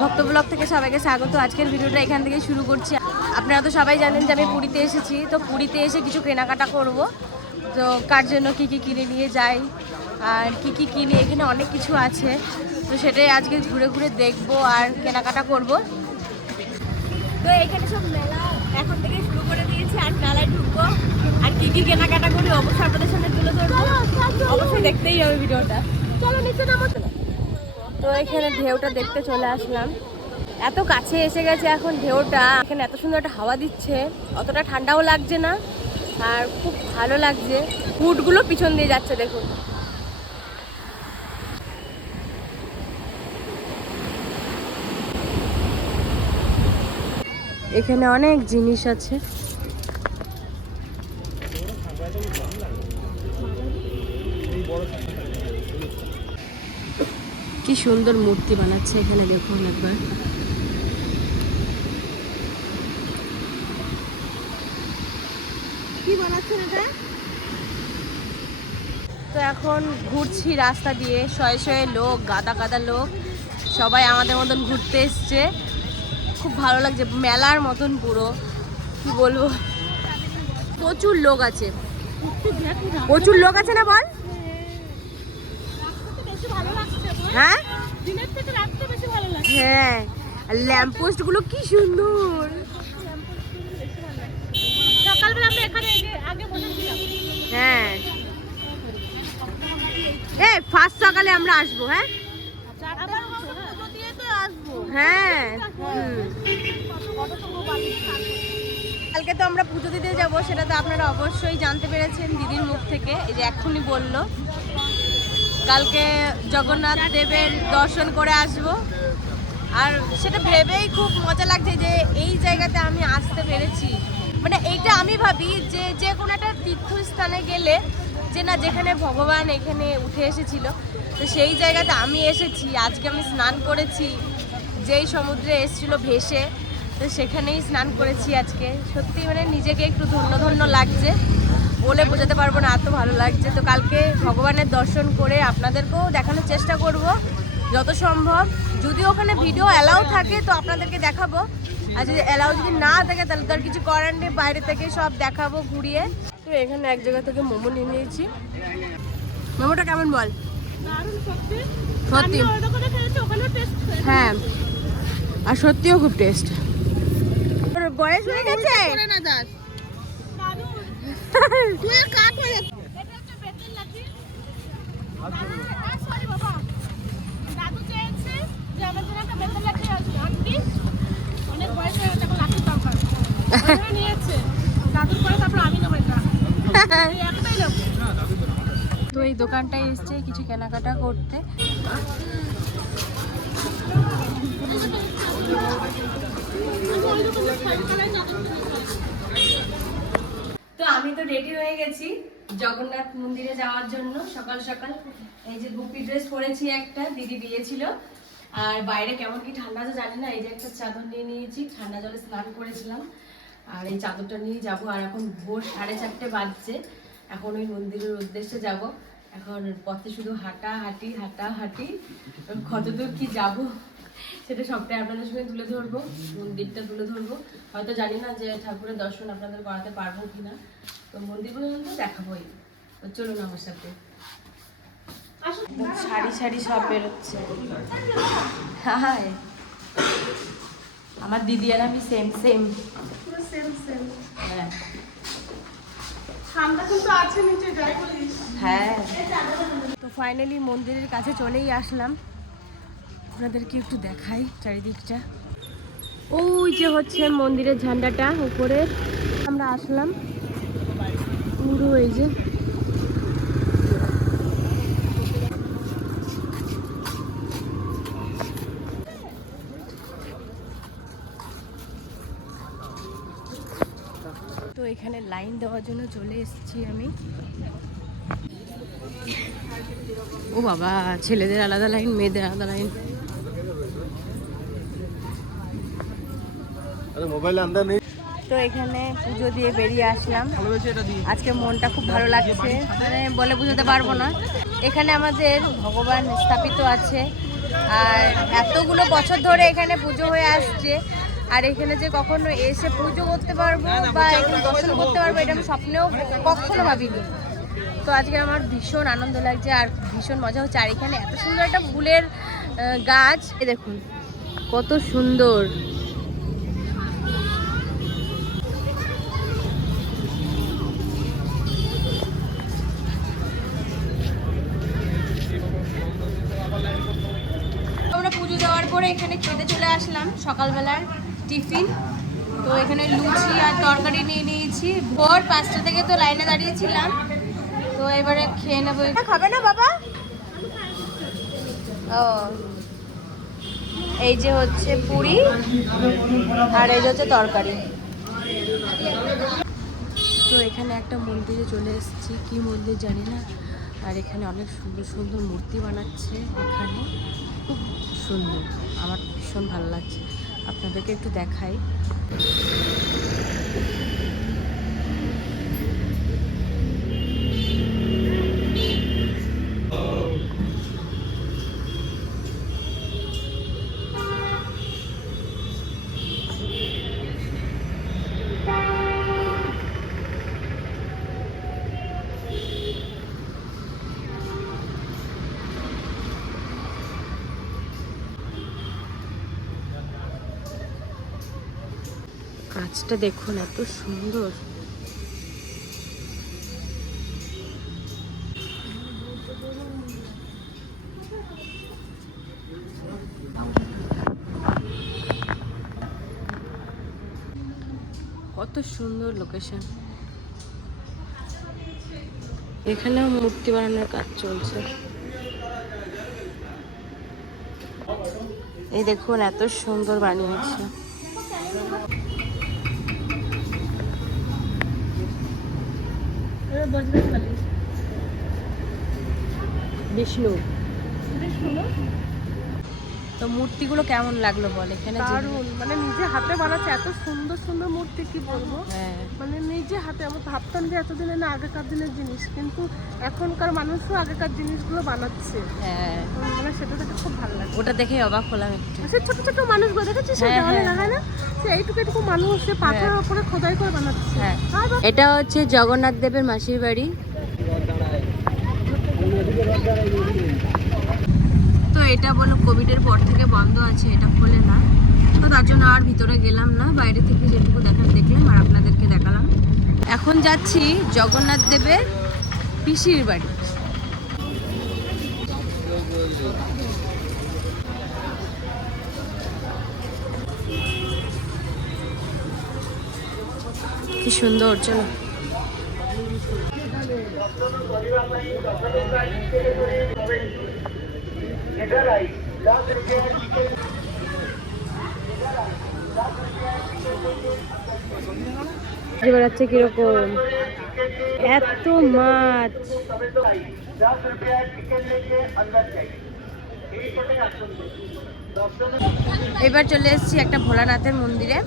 ভক্ত ব্লগ থেকে সবাইকে স্বাগত। আজকের ভিডিওটা এখান থেকে শুরু করছি। আপনারা তো সবাই জানেন যে আমি পুরীতে এসেছি, তো পুরীতে এসে কিছু কেনাকাটা করব। তো কার জন্য কী কী কিনে নিয়ে যাই আর কী কী কিনি, এখানে অনেক কিছু আছে, তো সেটাই আজকে ঘুরে ঘুরে দেখবো আর কেনাকাটা করব। তো এখানে সব মেলা এখন থেকে শুরু করে দিয়েছি, আর মেলায় ঢুকবো আর কী কী কেনাকাটা করি অবশ্যই আপনাদের সামনে তুলে ধরবো। অবশ্যই দেখতেই হবে ভিডিওটা। চলো নিচে নামো। তো এখানে ঢেউটা দেখতে চলে আসলাম। এত কাছে এসে গেছে এখন ঢেউটা। এখানে এত সুন্দর একটা হাওয়া দিচ্ছে, অতটা ঠান্ডাও লাগছে না আর খুব ভালো লাগছে। উটগুলো পিছন দিয়ে যাচ্ছে দেখুন। এখানে অনেক জিনিস আছে। কি সুন্দর মূর্তি বানাচ্ছে এখানে দেখুন একবার। কি বানাচ্ছেন এটা? তো এখন ঘুরছি রাস্তা দিয়ে, শয়ে শয়ে লোক, গাদা গাদা লোক, সবাই আমাদের মতন ঘুরতে এসছে। খুব ভালো লাগছে, মেলার মতন পুরো। কি বলবো, প্রচুর লোক আছে, প্রচুর লোক আছে না বল? হ্যাঁ হ্যাঁ, ল্যাম্প পোস্ট গুলো কি সুন্দর। হ্যাঁ, ফার্স্ট সকালে আমরা আসবো। হ্যাঁ হ্যাঁ, কালকে তো আমরা পুজো দিতে যাবো, সেটা তো আপনারা অবশ্যই জানতে পেরেছেন দিদির মুখ থেকে। এই যে এক্ষুনি বললো কালকে জগন্নাথ দেবের দর্শন করে আসবো, আর সেটা ভেবেই খুব মজা লাগছে যে এই জায়গাতে আমি আসতে পেরেছি। মানে এইটা আমি ভাবি যে যে কোনো একটা তীর্থস্থানে গেলে যে না, যেখানে ভগবান এখানে উঠে এসেছিল, তো সেই জায়গাতে আমি এসেছি। আজকে আমি স্নান করেছি, যেই সমুদ্রে এসেছিল ভেসে, তো সেখানেই স্নান করেছি আজকে। সত্যি মানে নিজেকে একটু ধন্য ধন্য লাগছে, বলে বোঝাতে পারবো না, এত ভালো লাগছে। তো কালকে ভগবানের দর্শন করে আপনাদেরকেও দেখানোর চেষ্টা করব যত সম্ভব। যদি ওখানে ভিডিও অ্যালাউ থাকে তো আপনাদেরকে দেখাবো, আর যদি অ্যালাউ যদি না থাকে তাহলে তো আর কিছু করার নেই, বাইরে থেকে সব দেখাবো ঘুরিয়ে। তো এখানে এক জায়গা থেকে মোমো নিয়ে নিয়েছি। মোমোটা কেমন বল? সত্যি হ্যাঁ, আর সত্যিও খুব টেস্ট। বয়স হয়ে গেছে। তো এই দোকানটায় এসছে কিছু কেনাকাটা করতে। তো আমি তো রেডি হয়ে গেছি জগন্নাথ মন্দিরে যাওয়ার জন্য। সকাল সকাল এই যে গোপী ড্রেস পরেছি, একটা দিদি দিয়েছিল। আর বাইরে কেমন কি ঠান্ডা আছে জানি না, এই যে একটা চাদর নিয়ে নিয়েছি, ঠান্ডা জলে স্নান করেছিলাম, আর এই চাদরটা নিয়ে যাব। আর এখন ভোর 4:30 বাজছে, এখন ওই মন্দিরের উদ্দেশ্যে যাব। এখন পথে শুধু হাঁটাহাঁটি হাঁটাহাঁটি, কতদূর কি যাব সেটা সবটাই আপনাদের সঙ্গে তুলে ধরবো, মন্দিরটা তুলে ধরবো। হয়তো জানি না যে ঠাকুরের দর্শন আপনাদের করাতে পারবো কিনা, তো মন্দির পর্যন্ত দেখাবোই। তো চলুন আমার সাথে। শাড়ি শাড়ি সব বেরোচ্ছে। হ্যাঁ, আমার দিদি আর আমি সেম সেম। হ্যাঁ হ্যাঁ। তো ফাইনালি মন্দিরের কাছে চলেই আসলাম, আপনাদেরকে একটু দেখাই চারিদিকটা। ওই যে হচ্ছে মন্দিরের ঝান্ডাটা উপরে, আমরা আসলাম পুরো এই যে। তো এখানে লাইন দেওয়ার জন্য চলে এসেছি আমি। ও বাবা, ছেলেদের আলাদা লাইন, মেয়েদের আলাদা লাইন। তো এখানে পুজো দিয়ে বেরিয়ে আসলাম। আজকে মনটা খুব ভালো লাগছে, মানে বলে বোঝাতে পারবো না। এখানে আমাদের ভগবান স্থাপিত আছে, আর এতগুলো বছর ধরে এখানে পুজো হয়ে আসছে, আর এখানে যে কখনো এসে পুজো করতে পারবো বা এখানে দর্শন করতে পারবো এটা আমি স্বপ্নেও কখনো ভাবিনি। তো আজকে আমার ভীষণ আনন্দ লাগছে আর ভীষণ মজা হচ্ছে। আর এখানে এত সুন্দর একটা ফুলের গাছ, দেখুন কত সুন্দর। আমরা পুজো দেওয়ার পরে এখানে খেতে চলে আসলাম সকালবেলার টিফিন। তো এখানে লুচি আর তরকারি নিয়ে নিয়েছি। ভোর 5টা থেকে তো লাইনে দাঁড়িয়েছিলাম, তো এবারে খেয়ে নেবো। খাবে না বাবা? ও, এই যে হচ্ছে পুরি আর এই যে হচ্ছে তরকারি। তো এখানে একটা মন্দিরে চলে এসেছি, কি মন্দির জানি না। আর এখানে অনেক সুন্দর সুন্দর মূর্তি বানাচ্ছে, এখানে খুব সুন্দর, আমার ভীষণ ভালো লাগছে। আপনাদেরকে একটু দেখাই। গাছটা দেখুন এত সুন্দর। কত সুন্দর লোকেশন। এখানেও মূর্তি বানানোর কাজ চলছে। এই দেখুন এত সুন্দর বানিয়েছে। বিষ্ণু। তো মূর্তিগুলো কেমন লাগলো বল? এখানে দারুণ, মানে নিজে হাতে বানাচ্ছে এত সুন্দর সুন্দর মূর্তি, কি বলবো। মানে নিজে হাতে, আমি ভাবতাম যে এতদিনে না আগেকার দিনের জিনিস, কিন্তু এখনকার মানুষও আগেকার জিনিসগুলো বানাচ্ছে। মানে সেটা দেখে খুব ভালো লাগে। ওটা দেখে অবাক হলাম একটু। আচ্ছা, ছোট ছোট মানুষগুলো দেখেছিস দেওয়ালে লাগায় না, সে এইটুকু এইটুকু মানুষ সে পাথরের উপরে খোদাই করে বানাচ্ছে। এটা হচ্ছে জগন্নাথ দেবের মাসির বাড়ি। তো এটা বলো কোভিডের পর থেকে বন্ধ আছে, এটা খোলে না, তো তার জন্য আর ভিতরে গেলাম না। বাইরে থেকে যেটুকু দেখার দেখলাম আর আপনাদেরকে দেখালাম। এখন যাচ্ছি জগন্নাথ দেবের পিসির বাড়ি। কি সুন্দর, চলো। বেড়াচ্ছে কিরকম, এত মাছ। এবার চলে এসেছি একটা ভোলানাথের মন্দিরে।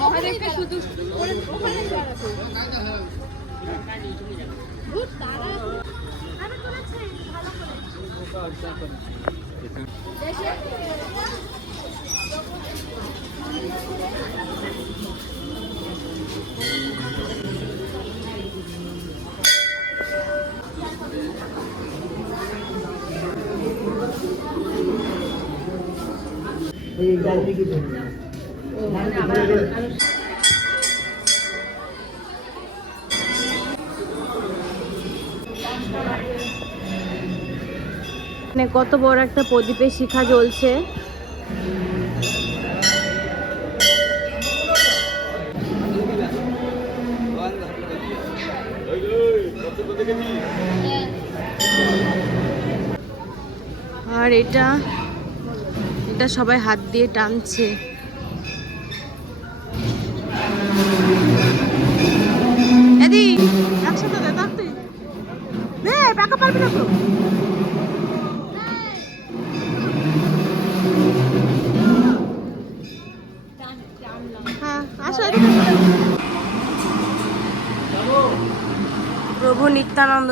মহাদেবকে শুধু কত বড় একটা প্রদীপের শিখা জ্বলছে। আর এটা সবাই হাত দিয়ে টানছে। এদি একসাথে দে, থাকতে দে, টাকা পারবি না তো। হ্যাঁ, আসো এদিকে। নিত্যানন্দ।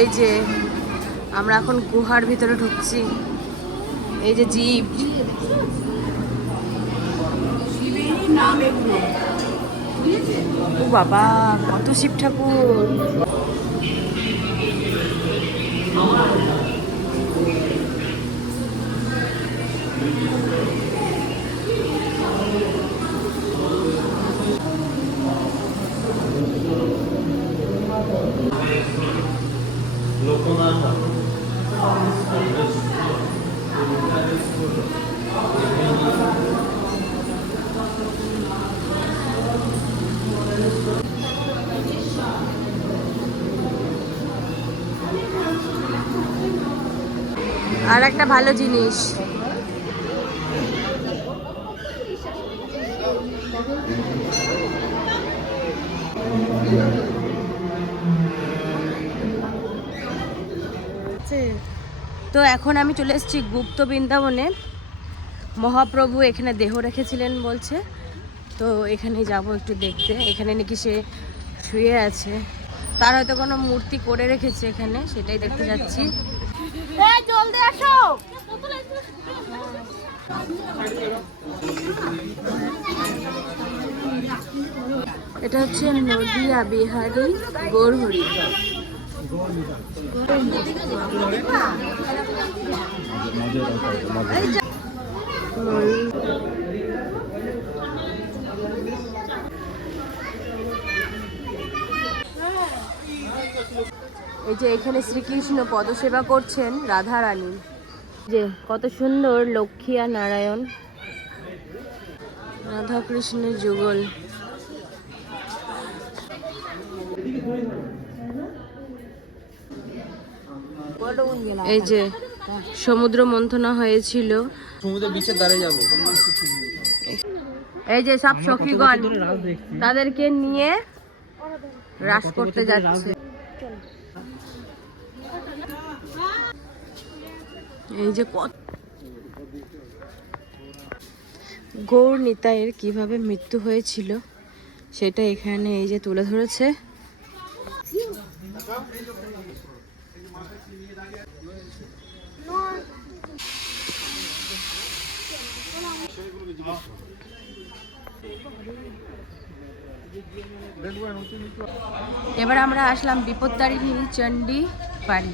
এই যে আমরা এখন গুহার ভিতরে ঢুকছি। এই যে জীব, ও বাবা কত শিব ঠাকুর। আর একটা ভালো জিনিস, তো এখন আমি চলে এসেছি গুপ্ত বৃন্দাবনে। মহাপ্রভু এখানে দেহ রেখেছিলেন বলছে, তো এখানে যাব একটু দেখতে। এখানে নাকি সে শুয়ে আছে, তার হয়তো কোনো মূর্তি করে রেখেছে এখানে, সেটাই দেখতে যাচ্ছি। জলদি আসো। এটা হচ্ছে নদিয়া বিহারি গৌরহরি। এই যে এখানে শ্রীকৃষ্ণ পদসেবা করছেন রাধা রানী। যে কত সুন্দর লক্ষ্মী আর নারায়ণ, রাধা কৃষ্ণের যুগল। এই যে সমুদ্র মন্থনা হয়েছিল, সমুদ্র বিচের ধারে যাব। এই যে সব সখীগণ তাদেরকে নিয়ে রাস করতে যাচ্ছে। এই যে গৌর নিতাইয়ের কিভাবে মৃত্যু হয়েছিল সেটা এখানে এই যে তুলে ধরেছে। এবার আমরা আসলাম বিপত্তারিণী চণ্ডী বাড়ি।